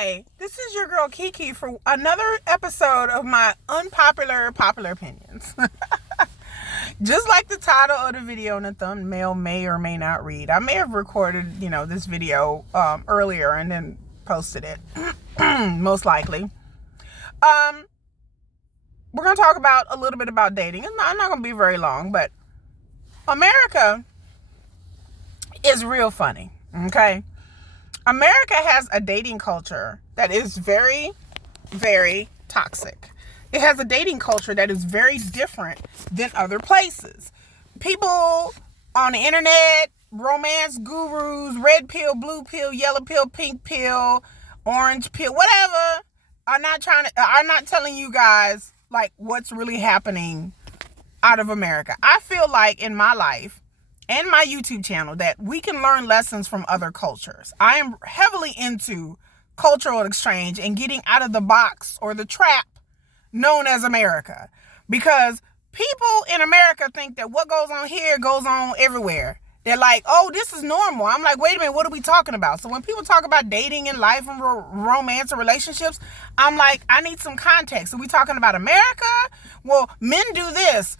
Hi, this is your girl Kiki for another episode of my unpopular popular opinions. Just like the title of the video and the thumbnail may or may not read. I may have recorded, this video earlier and then posted it. Most likely. We're going to talk about a little bit about dating. I'm not going to be very long, but America is real funny, okay? America has a dating culture that is very, very toxic. It has a dating culture that is very different than other places. People on the internet, romance gurus, red pill, blue pill, yellow pill, pink pill, orange pill, whatever, are not telling you guys like what's really happening out of America. I feel like in my life and my YouTube channel that we can learn lessons from other cultures. I am heavily into cultural exchange and getting out of the box or the trap known as America. Because people in America think that what goes on here goes on everywhere. They're like, oh, this is normal. I'm like, wait a minute, what are we talking about? So when people talk about dating and life and romance and relationships, I'm like, I need some context. Are we talking about America? Well, men do this.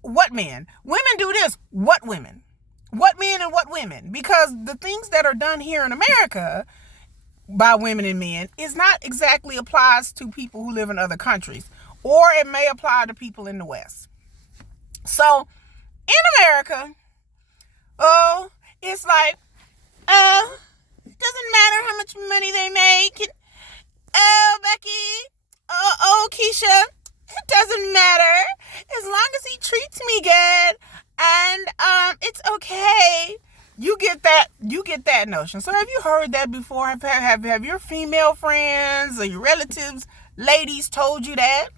What men? Women do this. What women? What men and what women? Because the things that are done here in America by women and men is not exactly applies to people who live in other countries, or it may apply to people in the West. So in America, it's like, it doesn't matter how much money they make. And, Becky, Keisha, it doesn't matter as long as he treats me good and it's okay. You get that notion. So have you heard that before? Have your female friends or your relatives, ladies, told you that?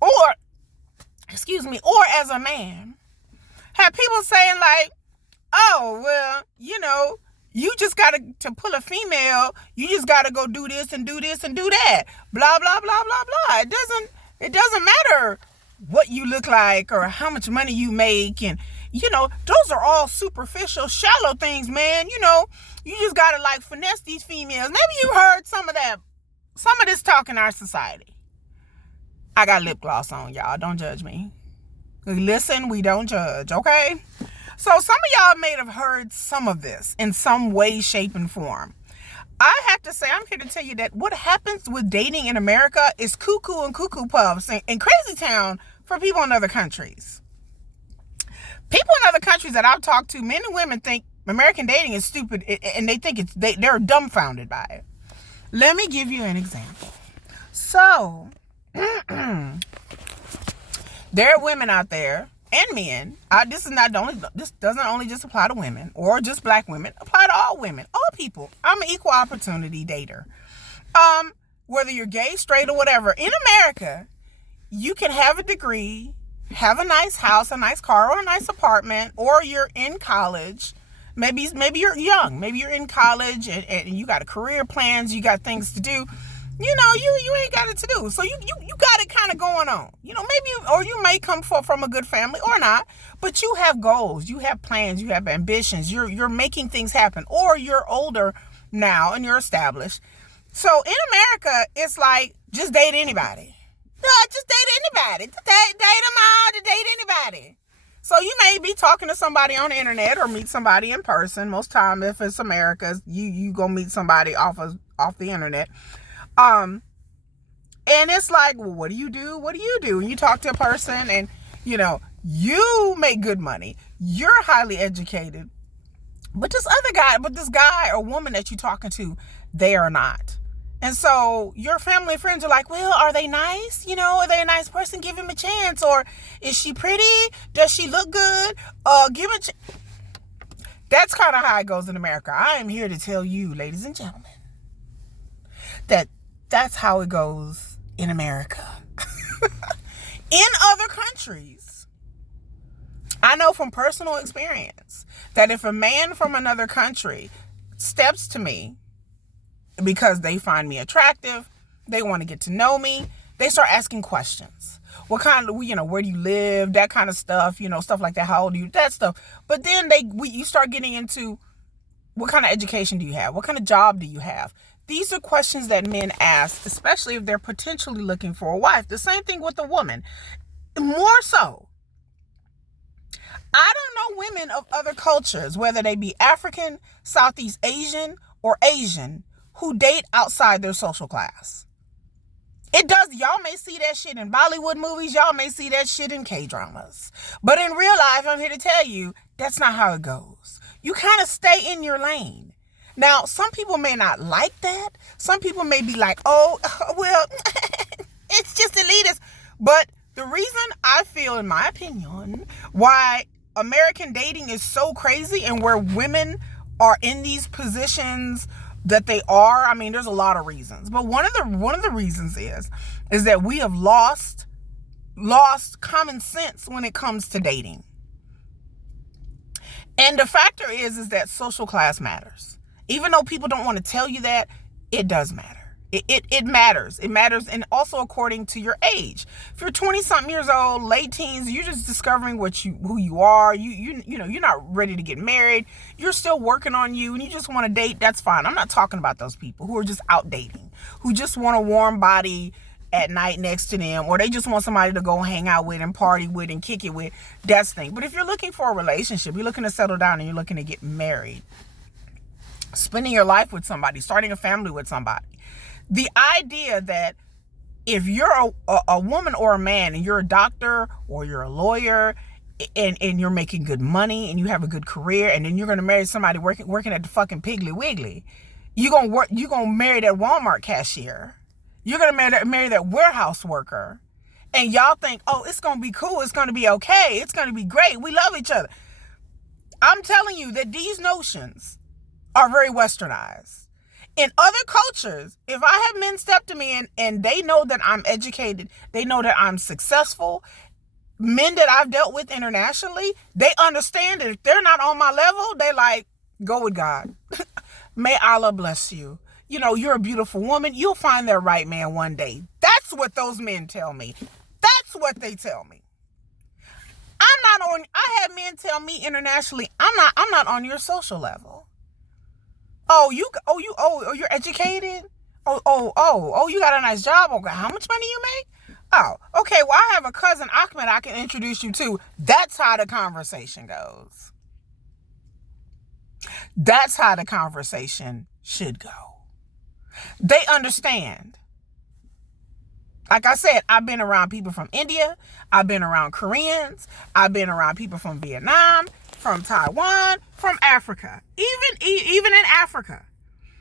Or as a man, have people saying like, oh, well, you just got to pull a female, you just got to go do this and do this and do that. Blah, blah, blah, blah, blah. It doesn't matter what you look like or how much money you make. And, those are all superficial, shallow things, man. You just got to like finesse these females. Maybe you heard some of this talk in our society. I got lip gloss on, y'all. Don't judge me. Listen, we don't judge, okay? So some of y'all may have heard some of this in some way, shape, and form. I have to say, I'm here to tell you that what happens with dating in America is cuckoo and cuckoo puffs and crazy town for people in other countries. People in other countries that I've talked to, men and women, think American dating is stupid, and they think they're dumbfounded by it. Let me give you an example. So, there are women out there and men. This doesn't only just apply to women or just black women. Apply to all women, all people. I'm an equal opportunity dater. Whether you're gay, straight, or whatever, in America, you can have a degree, have a nice house, a nice car, or a nice apartment, or you're in college. Maybe you're young. Maybe you're in college and you got a career plans. You got things to do. You ain't got it to do. So you got it kind of going on. Maybe you may come from a good family or not, but you have goals, you have plans, you have ambitions. You're making things happen, or you're older now and you're established. So in America, it's like just date anybody. No, just date anybody. Date them all. To date anybody. So you may be talking to somebody on the internet or meet somebody in person. Most time, if it's America, you go meet somebody off the internet. And it's like, well, what do you do? What do you do? And you talk to a person and, you make good money. You're highly educated. But this guy or woman that you're talking to, they are not. And so your family and friends are like, well, are they nice? Are they a nice person? Give him a chance. Or is she pretty? Does she look good? Give a chance. That's kind of how it goes in America. I am here to tell you, ladies and gentlemen, that's how it goes in America. In other countries, I know from personal experience that if a man from another country steps to me because they find me attractive, they want to get to know me, they start asking questions. What kind of, where do you live? That kind of stuff, stuff like that. How old are you? That stuff. But then you start getting into what kind of education do you have? What kind of job do you have? These are questions that men ask, especially if they're potentially looking for a wife. The same thing with a woman. More so. I don't know women of other cultures, whether they be African, Southeast Asian, or Asian, who date outside their social class. It does. Y'all may see that shit in Bollywood movies. Y'all may see that shit in K-dramas. But in real life, I'm here to tell you, that's not how it goes. You kind of stay in your lane. Now, some people may not like that. Some people may be like, oh, well, it's just elitist. But the reason I feel, in my opinion, why American dating is so crazy and where women are in these positions that they are, I mean, there's a lot of reasons, but one of the reasons is that we have lost common sense when it comes to dating. And the factor is that social class matters. Even though people don't want to tell you that, it does matter. It matters. It matters, and also according to your age. If you're 20-something years old, late teens, you're just discovering who you are. You know, you're not ready to get married. You're still working on you, and you just want to date. That's fine. I'm not talking about those people who are just out dating, who just want a warm body at night next to them, or they just want somebody to go hang out with and party with and kick it with. That's the thing. But if you're looking for a relationship, you're looking to settle down and you're looking to get married, spending your life with somebody, starting a family with somebody. The idea that if you're a woman or a man and you're a doctor or you're a lawyer and you're making good money and you have a good career and then you're going to marry somebody working at the fucking Piggly Wiggly, you're going to marry that Walmart cashier. You're going to marry that warehouse worker. And y'all think, oh, it's going to be cool. It's going to be okay. It's going to be great. We love each other. I'm telling you that these notions are very westernized. In other cultures, if I have men step to me and they know that I'm educated, they know that I'm successful, men that I've dealt with internationally, they understand that if they're not on my level, they like, go with God. May Allah bless you. You know, you're a beautiful woman. You'll find that right man one day. That's what those men tell me. That's what they tell me. I have men tell me internationally, I'm not on your social level. You're educated? You got a nice job. Okay, how much money you make? Oh, okay, well, I have a cousin, Ahmed, I can introduce you to. That's how the conversation goes. That's how the conversation should go. They understand. Like I said, I've been around people from India. I've been around Koreans. I've been around people from Vietnam, from Taiwan, from Africa. Even in Africa.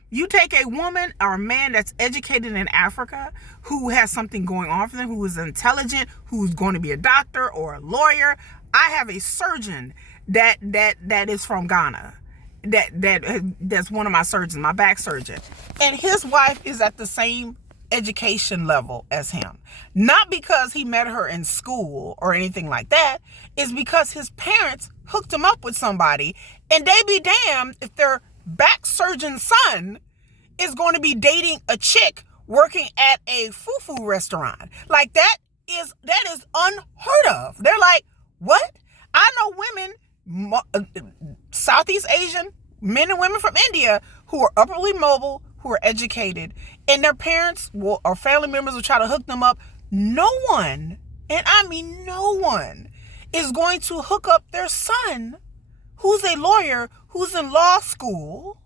You take a woman or a man that's educated in Africa, who has something going on for them, who is intelligent, who's going to be a doctor or a lawyer. I have a surgeon that is from Ghana. That's one of my surgeons, my back surgeon. And his wife is at the same education level as him. Not because he met her in school or anything like that. It's because his parents hooked him up with somebody, and they be damned if their back surgeon's son is going to be dating a chick working at a fufu restaurant. Like that is unheard of. They're like, what? I know women, Southeast Asian, men and women from India who are upwardly mobile, who are educated, and their parents or family members will try to hook them up. No one, and I mean no one, is going to hook up their son, who's a lawyer, who's in law school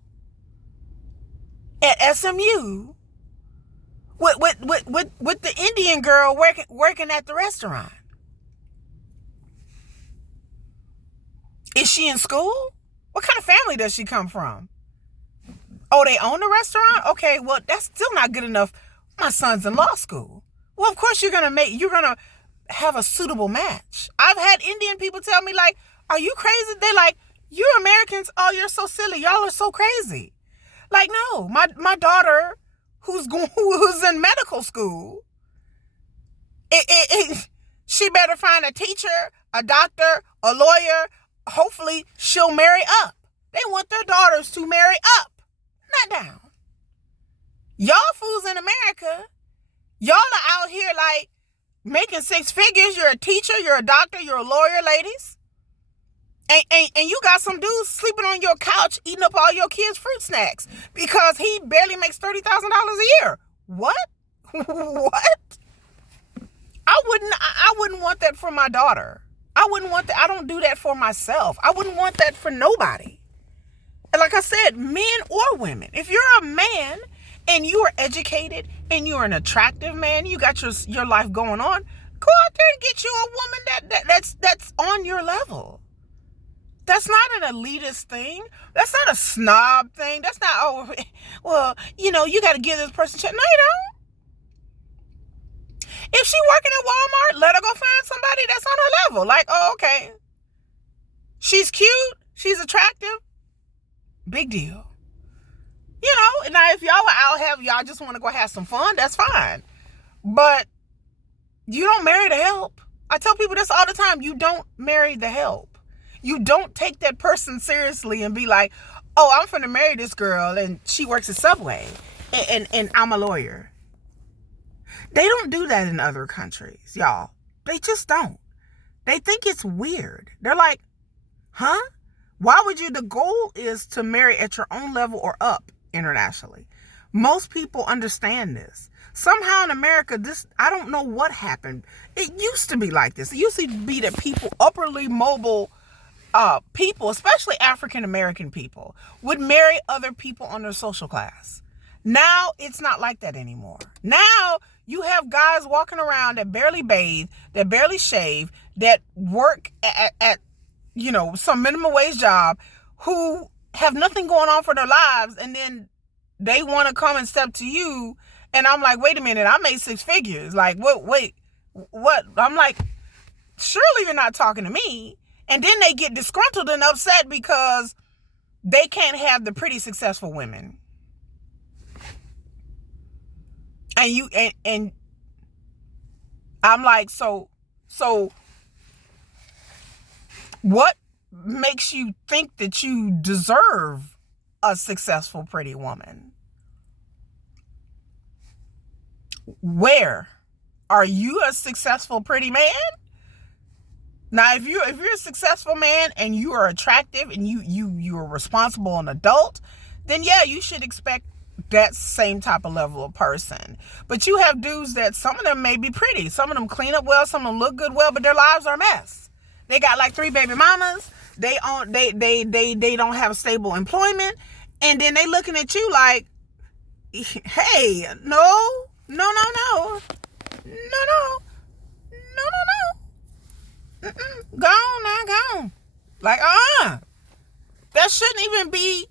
at SMU, with the Indian girl working at the restaurant. Is she in school? What kind of family does she come from? Oh, they own the restaurant? Okay, well, that's still not good enough. My son's in law school. Well, of course you're going to have a suitable match. I've had Indian people tell me, like, are you crazy? They're like, you Americans, oh, you're so silly. Y'all are so crazy. Like, no, my daughter who's in medical school, she better find a teacher, a doctor, a lawyer. Hopefully she'll marry up. They want their daughters to marry up, not down. Y'all fools in America, y'all are out here like making six figures. You're a teacher, you're a doctor, you're a lawyer, ladies. And you got some dudes sleeping on your couch eating up all your kids' fruit snacks because he barely makes $30,000 a year. What? What? I wouldn't want that for my daughter. I wouldn't want that. I don't do that for myself. I wouldn't want that for nobody. And like I said, men or women, if you're a man and you are educated and you're an attractive man, you got your life going on, go out there and get you a woman that's on your level. That's not an elitist thing. That's not a snob thing. That's not, oh, well, you got to give this person a chance. No, you don't. If she working at Walmart, let her go find somebody that's on her level. Like, oh, okay. She's cute. She's attractive. Big deal. Now if y'all are out y'all just want to go have some fun, that's fine. But you don't marry the help. I tell people this all the time. You don't marry the help. You don't take that person seriously and be like, oh, I'm finna marry this girl and she works at Subway and I'm a lawyer. They don't do that in other countries, y'all. They just don't. They think it's weird. They're like, huh? Why would you? The goal is to marry at your own level or up internationally. Most people understand this. Somehow in America, I don't know what happened. It used to be like this. It used to be that people, upperly mobile people, especially African American people, would marry other people on their social class. Now it's not like that anymore. Now you have guys walking around that barely bathe, that barely shave, that work at some minimum wage job, who have nothing going on for their lives, and then they want to come and step to you. And I'm like, wait a minute, I made 6 figures. Like, what? I'm like, surely you're not talking to me. And then they get disgruntled and upset because they can't have the pretty successful women. And I'm like, so what makes you think that you deserve a successful pretty woman? Where? Are you a successful pretty man? Now, if you're a successful man and you are attractive and you are responsible and adult, then yeah, you should expect that same type of level of person. But you have dudes that some of them may be pretty, some of them clean up well, some of them look good well, but their lives are a mess. They got like 3 baby mamas. They don't have stable employment, and then they looking at you like, hey, no. Go on now, go on. Like, that shouldn't even be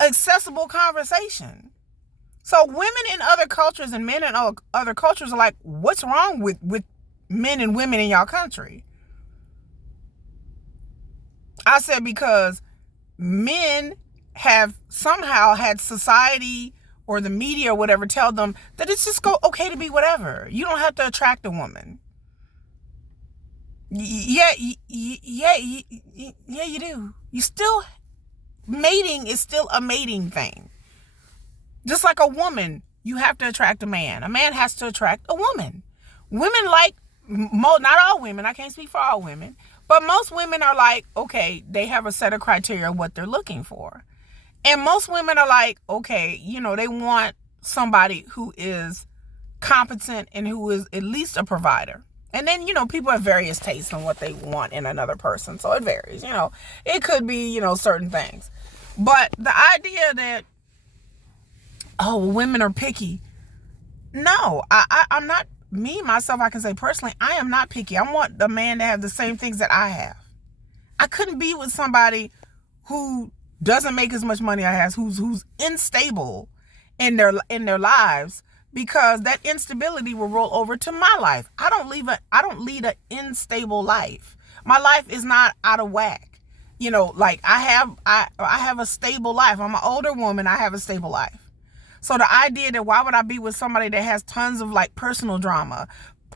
accessible conversation. So women in other cultures and men in other cultures are like, what's wrong with men and women in y'all country? I said, because men have somehow had society or the media or whatever tell them that it's just okay to be whatever. You don't have to attract a woman. Yeah, you do. Mating is still a mating thing. Just like a woman, you have to attract a man. A man has to attract a woman. Women like, not all women, I can't speak for all women, but most women are like, okay, they have a set of criteria of what they're looking for. And most women are like, okay, they want somebody who is competent and who is at least a provider. And then, people have various tastes on what they want in another person. So it varies, it could be, certain things. But the idea that, women are picky. No, I'm not. Me, myself, I can say personally, I am not picky. I want the man to have the same things that I have. I couldn't be with somebody who doesn't make as much money I have, who's unstable in their lives, because that instability will roll over to my life. I don't lead an unstable life. My life is not out of whack. Like I have a stable life. I'm an older woman. I have a stable life. So the idea that why would I be with somebody that has tons of like personal drama,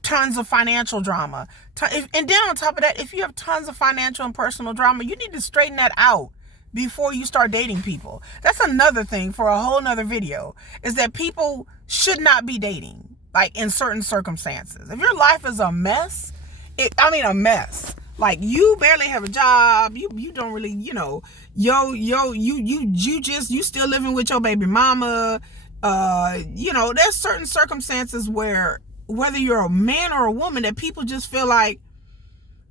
tons of financial drama, and then on top of that, if you have tons of financial and personal drama, you need to straighten that out before you start dating people. That's another thing for a whole nother video, is that people should not be dating like in certain circumstances. If your life is a mess, a mess, Like, you barely have a job. You don't really, you still living with your baby mama. There's certain circumstances where, whether you're a man or a woman, that people just feel like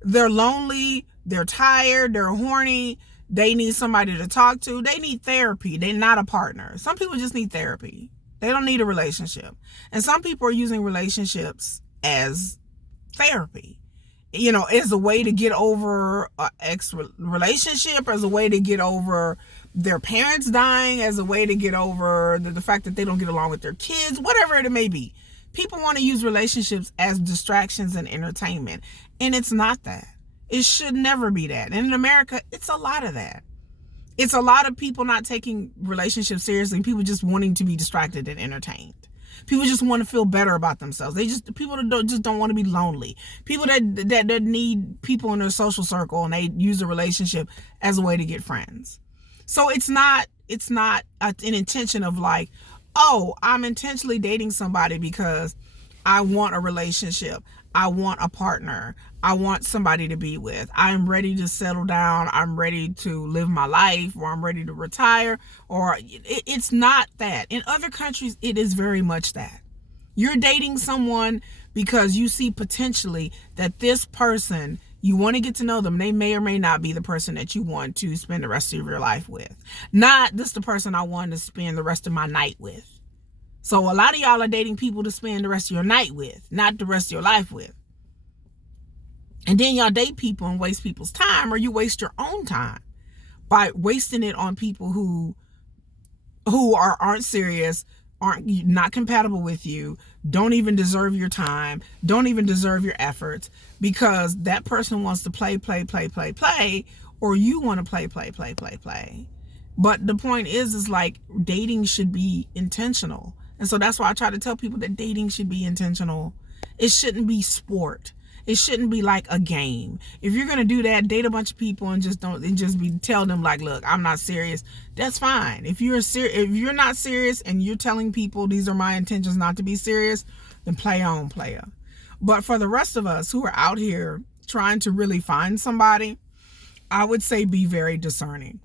they're lonely, they're tired, they're horny, they need somebody to talk to, they need therapy. They're not a partner. Some people just need therapy. They don't need a relationship. And some people are using relationships as therapy, as a way to get over an ex relationship, as a way to get over their parents dying, as a way to get over the fact that they don't get along with their kids, whatever it may be. People want to use relationships as distractions and entertainment. And it's not that. It should never be that. And in America, it's a lot of that. It's a lot of people not taking relationships seriously. People just wanting to be distracted and entertained. People just want to feel better about themselves. People that don't want to be lonely. People that need people in their social circle, and they use a relationship as a way to get friends. So it's not an intention of like, oh, I'm intentionally dating somebody because I want a relationship. I want a partner. I want somebody to be with. I'm ready to settle down. I'm ready to live my life, or I'm ready to retire. Or it's not that. In other countries, it is very much that. You're dating someone because you see potentially that this person, you want to get to know them. They may or may not be the person that you want to spend the rest of your life with. Not this the person I want to spend the rest of my night with. So a lot of y'all are dating people to spend the rest of your night with, not the rest of your life with. And then y'all date people and waste people's time, or you waste your own time by wasting it on people who aren't serious, not compatible with you, don't even deserve your time, don't even deserve your efforts, because that person wants to play, or you want to play. But the point is like, dating should be intentional. And so that's why I try to tell people that dating should be intentional. It shouldn't be sport. It shouldn't be like a game. If you're gonna do that, date a bunch of people and tell them like, look, I'm not serious. That's fine. If you're not serious and you're telling people these are my intentions not to be serious, then play on, player. But for the rest of us who are out here trying to really find somebody, I would say be very discerning.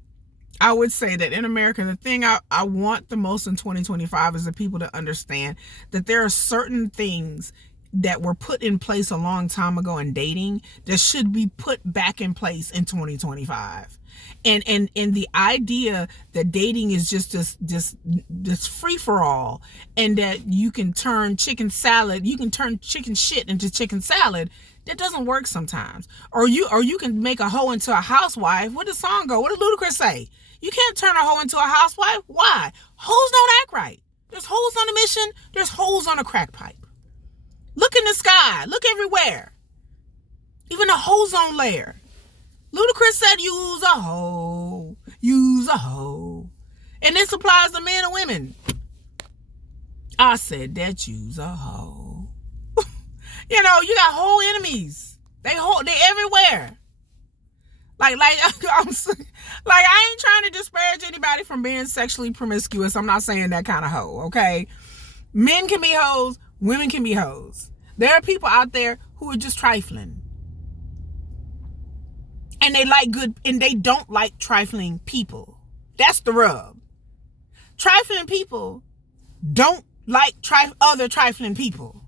I would say that in America, the thing I want the most in 2025 is the people to understand that there are certain things that were put in place a long time ago in dating that should be put back in place in 2025. And the idea that dating is just this free for all, and that you can turn chicken shit into chicken salad, that doesn't work sometimes. Or you can make a hoe into a housewife. What does the song go? What did Ludacris say? You can't turn a hoe into a housewife. Why? Hoes don't act right. There's hoes on a mission. There's hoes on a crack pipe. Look in the sky. Look everywhere. Even the ozone layer. Ludacris said, use a hoe. Use a hoe. And this applies to men and women. I said that, use a hoe. You got whole enemies. They everywhere. Like I ain't trying to disparage anybody from being sexually promiscuous. I'm not saying that kind of hoe, okay? Men can be hoes. Women can be hoes. There are people out there who are just trifling. And they don't like trifling people. That's the rub. Trifling people don't like other trifling people.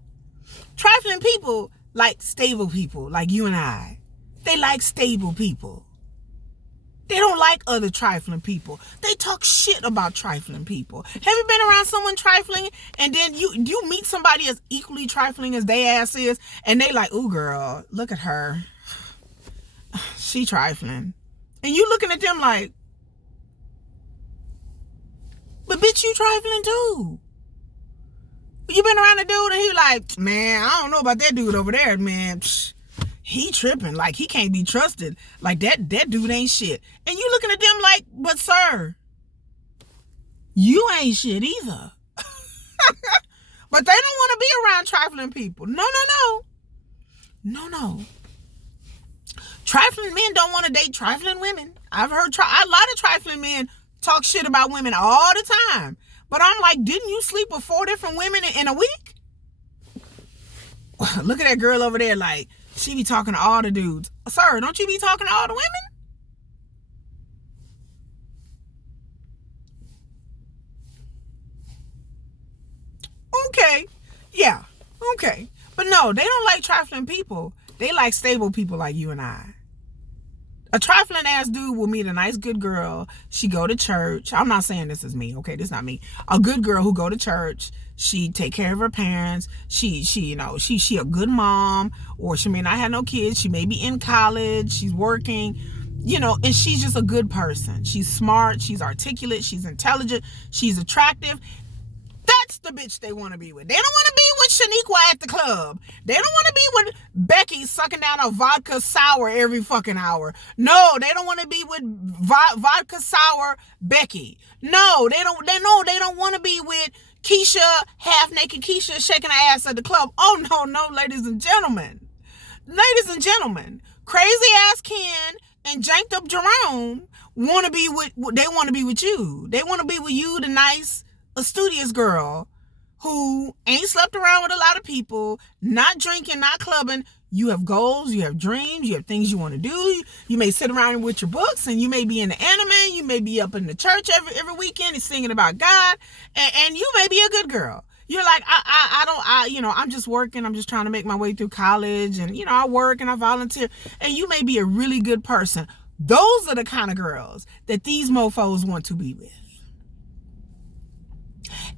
Trifling people like stable people, like you and I. They like stable people. They don't like other trifling people. They talk shit about trifling people. Have you been around someone trifling and then you meet somebody as equally trifling as they ass is, and they like, ooh girl, look at her. She trifling. And you looking at them like, but bitch, you trifling too. You been around a dude and he like, man, I don't know about that dude over there, man. He tripping, like he can't be trusted. Like that dude ain't shit. And you looking at them like, but sir, you ain't shit either. But they don't want to be around trifling people. No. Trifling men don't want to date trifling women. I've heard a lot of trifling men talk shit about women all the time. But I'm like, didn't you sleep with 4 different women in a week? Look at that girl over there, like, she be talking to all the dudes. Sir, don't you be talking to all the women? Okay. Yeah. Okay. But no, they don't like trifling people. They like stable people like you and I. A trifling ass dude will meet a nice good girl. She go to church. I'm not saying this is me. Okay, this is not me. A good girl who go to church. She take care of her parents. She a good mom, or she may not have no kids. She may be in college. She's working, and she's just a good person. She's smart. She's articulate. She's intelligent. She's attractive. That's the bitch they want to be with. They don't want to be with Shaniqua at the club. They don't want to be with Becky sucking down a vodka sour every fucking hour. No, they don't want to be with vodka sour Becky. No, they don't want to be with Keisha, half naked Keisha shaking her ass at the club. Oh no, ladies and gentlemen. Ladies and gentlemen, crazy ass Ken and janked up Jerome want to be with you. They want to be with you, the nice, a studious girl who ain't slept around with a lot of people, not drinking, not clubbing. You have goals, you have dreams, you have things you want to do. You may sit around with your books, and you may be in the anime, you may be up in the church every weekend and singing about God, and you may be a good girl. You're like, I'm just working, I'm just trying to make my way through college, and I work and I volunteer, and you may be a really good person. Those are the kind of girls that these mofos want to be with.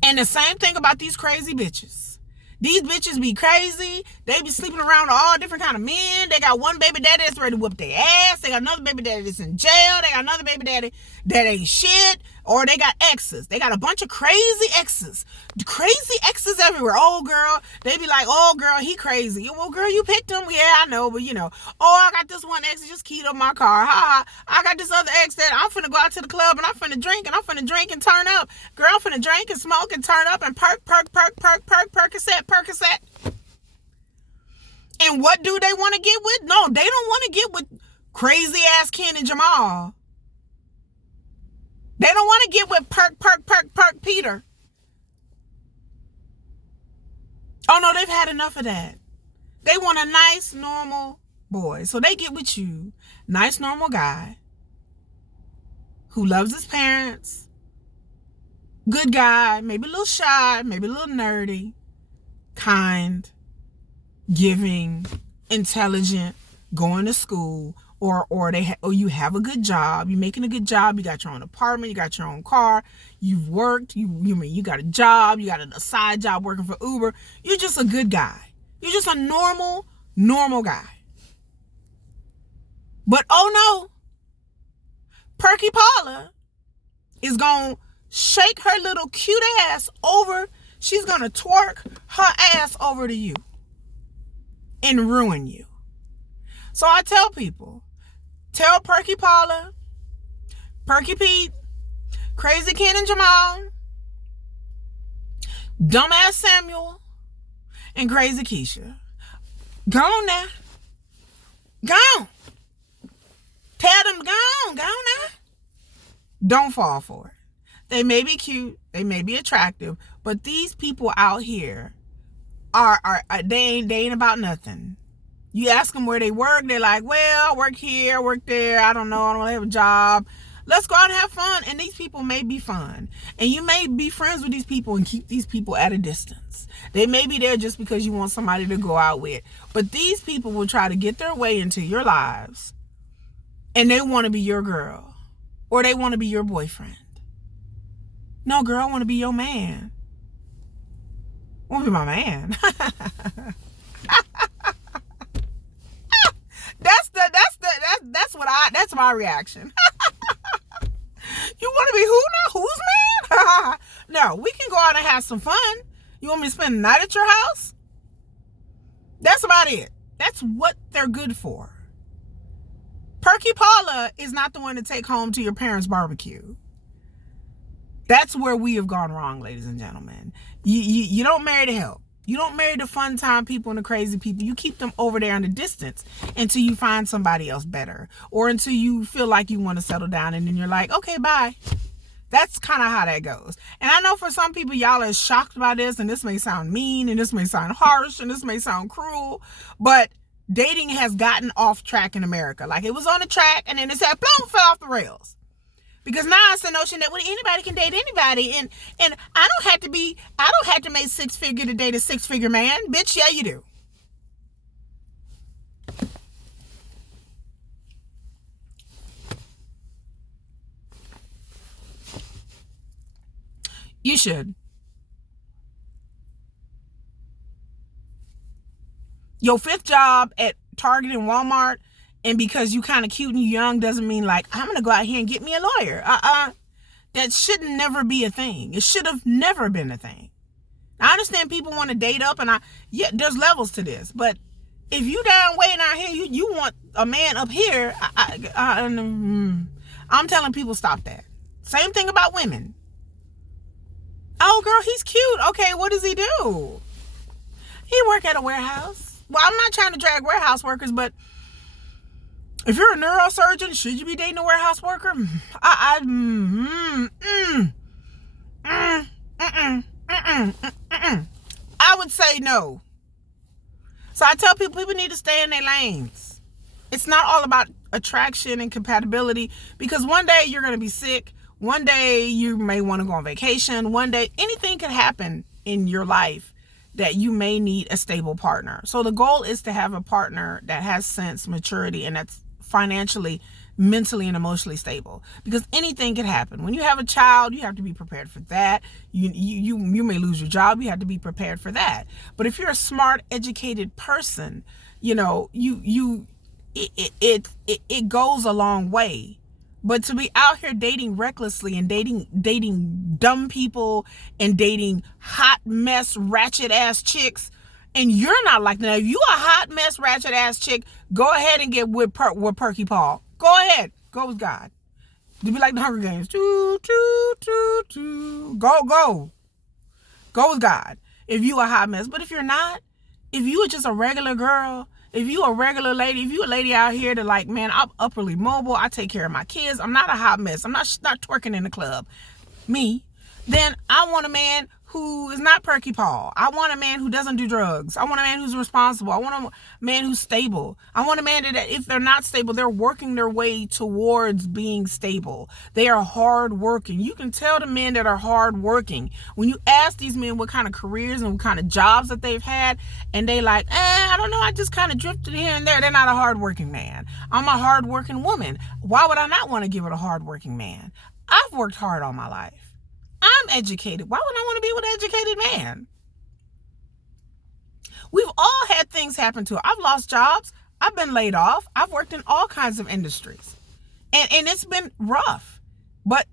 And the same thing about these crazy bitches. These bitches be crazy. They be sleeping around with all different kind of men. They got one baby daddy that's ready to whip their ass. They got another baby daddy that's in jail. They got another baby daddy that ain't shit. Or they got exes. They got a bunch of crazy exes. Crazy exes everywhere. Oh, girl. They be like, oh, girl, he crazy. Well, girl, you picked him. Yeah, I know. But, oh, I got this one ex that just keyed up my car. Ha. I got this other ex that I'm finna go out to the club and I'm finna drink and turn up. Girl, I'm finna drink and smoke and turn up and Percocet. And what do they want to get with? No, they don't want to get with crazy ass Ken and Jamal. They don't want to get with perk Peter. Oh no, they've had enough of that. They want a nice, normal boy. So they get with you. Nice, normal guy who loves his parents. Good guy, maybe a little shy, maybe a little nerdy, kind, giving, intelligent, going to school, or you have a good job, you're making a good job, you got your own apartment, you got your own car, you've worked, you got a job, you got a side job working for Uber. You're just a good guy. You're just a normal guy. But oh no, Perky Paula is gonna shake her little cute ass over. She's gonna twerk her ass over to you and ruin you. So I tell people, tell Perky Paula, Perky Pete, Crazy Ken and Jamal, Dumbass Samuel, and Crazy Keisha. Go on now. Go on. Tell them go on now. Don't fall for it. They may be cute, they may be attractive, but these people out here they ain't about nothing. You ask them where they work, they're like, well, I work here, I work there, I don't know, I don't really have a job. Let's go out and have fun. And these people may be fun. And you may be friends with these people and keep these people at a distance. They may be there just because you want somebody to go out with. But these people will try to get their way into your lives. And they want to be your girl. Or they want to be your boyfriend. No, girl, I want to be your man. I want to be my man. That's my reaction. You want to be who now? Who's man? No, we can go out and have some fun. You want me to spend the night at your house? That's about it. That's what they're good for. Perky Paula is not the one to take home to your parents' barbecue. That's where we have gone wrong, ladies and gentlemen. You don't marry to help. You don't marry the fun time people and the crazy people. You keep them over there in the distance until you find somebody else better, or until you feel like you want to settle down, and then you're like, okay, bye. That's kind of how that goes. And I know for some people, y'all are shocked by this, and this may sound mean, and this may sound harsh, and this may sound cruel, but dating has gotten off track in America. Like it was on the track and then it said, boom, fell off the rails. Because now it's the notion that anybody can date anybody. And I don't have to make 6-figure to date a 6-figure man. Bitch, yeah, you do. You should. Your 5th job at Target and Walmart, and because you kind of cute and young doesn't mean like, I'm going to go out here and get me a lawyer. That should never be a thing. It should have never been a thing. I understand people want to date up, and there's levels to this. But if you down waiting out here, you want a man up here, I'm telling people stop that. Same thing about women. Oh, girl, he's cute. Okay, what does he do? He work at a warehouse. Well, I'm not trying to drag warehouse workers, but if you're a neurosurgeon, should you be dating a warehouse worker? I would say no. So I tell people need to stay in their lanes. It's not all about attraction and compatibility, because one day you're going to be sick. One day you may want to go on vacation. One day anything could happen in your life that you may need a stable partner. So the goal is to have a partner that has sense, maturity, and that's financially, mentally, and emotionally stable. Because anything can happen. When you have a child, you have to be prepared for that. You may lose your job. You have to be prepared for that. But if you're a smart, educated person, it goes a long way. But to be out here dating recklessly and dating dumb people and dating hot mess, ratchet ass chicks, and you're not like that. If you a hot mess, ratchet ass chick, go ahead and get with Perky Paul. Go ahead. Go with God. To be like the Hunger Games. Go with God. If you a hot mess. But if you're not, if you are just a regular girl, if you a regular lady, if you a lady out here that like, man, I'm upperly mobile, I take care of my kids, I'm not a hot mess, I'm not twerking in the club, then I want a man who is not Perky Paul. I want a man who doesn't do drugs. I want a man who's responsible. I want a man who's stable. I want a man that if they're not stable, they're working their way towards being stable. They are hard working. You can tell the men that are hard working. When you ask these men what kind of careers and what kind of jobs that they've had, and they like, I don't know, I just kind of drifted here and there. They're not a hard working man. I'm a hard working woman. Why would I not want to give it a hard working man? I've worked hard all my life. I'm educated. Why would I want to be with an educated man? We've all had things happen to us. I've lost jobs. I've been laid off. I've worked in all kinds of industries. And it's been rough. But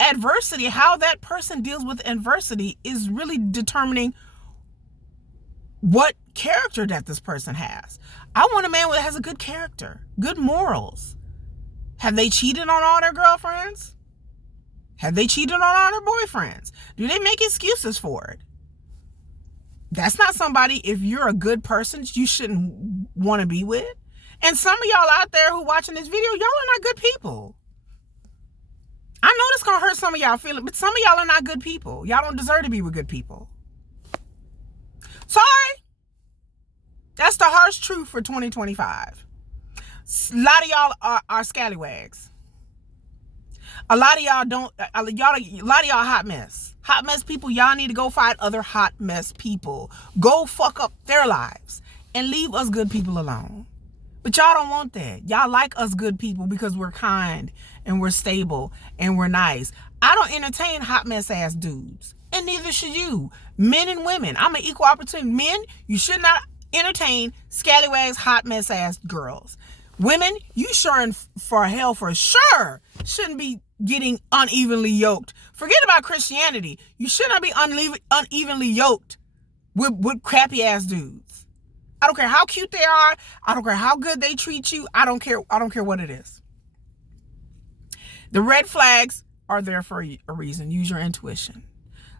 adversity, how that person deals with adversity is really determining what character that this person has. I want a man that has a good character, good morals. Have they cheated on all their girlfriends? Have they cheated on all their boyfriends? Do they make excuses for it? That's not somebody, if you're a good person, you shouldn't want to be with. And some of y'all out there who watching this video, y'all are not good people. I know this gonna hurt some of y'all feelings, but some of y'all are not good people. Y'all don't deserve to be with good people. Sorry. That's the harsh truth for 2025. A lot of y'all are scallywags. A lot of y'all hot mess. Hot mess people, y'all need to go find other hot mess people. Go fuck up their lives and leave us good people alone. But y'all don't want that. Y'all like us good people because we're kind and we're stable and we're nice. I don't entertain hot mess ass dudes. And neither should you. Men and women. I'm an equal opportunity. Men, you should not entertain scallywags, hot mess ass girls. Women, you sure for sure shouldn't be getting unevenly yoked. Forget about Christianity. You should not be unevenly yoked with crappy ass dudes. I don't care how cute they are. I don't care how good they treat you. I don't care what it is. The red flags are there for a reason. Use your intuition.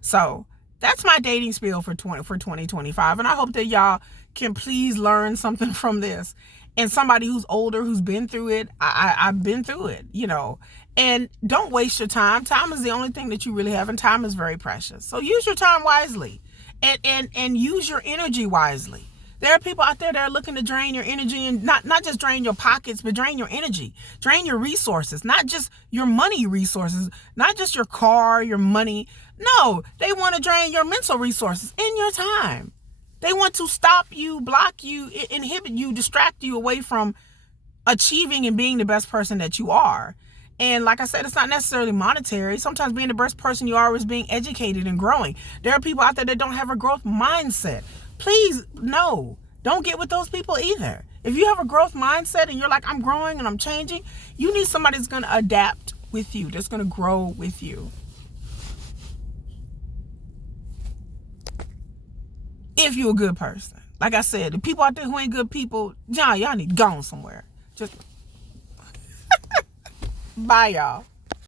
So that's my dating spiel for 2025. And I hope that y'all can please learn something from this. And somebody who's older, who's been through it, I've been through it, And don't waste your time. Time is the only thing that you really have, and time is very precious. So use your time wisely, and use your energy wisely. There are people out there that are looking to drain your energy, and not just drain your pockets, but drain your energy, drain your resources, not just your money resources, not just your car, your money. No, they want to drain your mental resources and your time. They want to stop you, block you, inhibit you, distract you away from achieving and being the best person that you are. And like I said, it's not necessarily monetary. Sometimes being the best person you are is being educated and growing. There are people out there that don't have a growth mindset. Please, no, don't get with those people either. If you have a growth mindset and you're like, I'm growing and I'm changing, you need somebody that's going to adapt with you, that's going to grow with you. If you're a good person. Like I said, the people out there who ain't good people, y'all need to go somewhere. Just bye, y'all.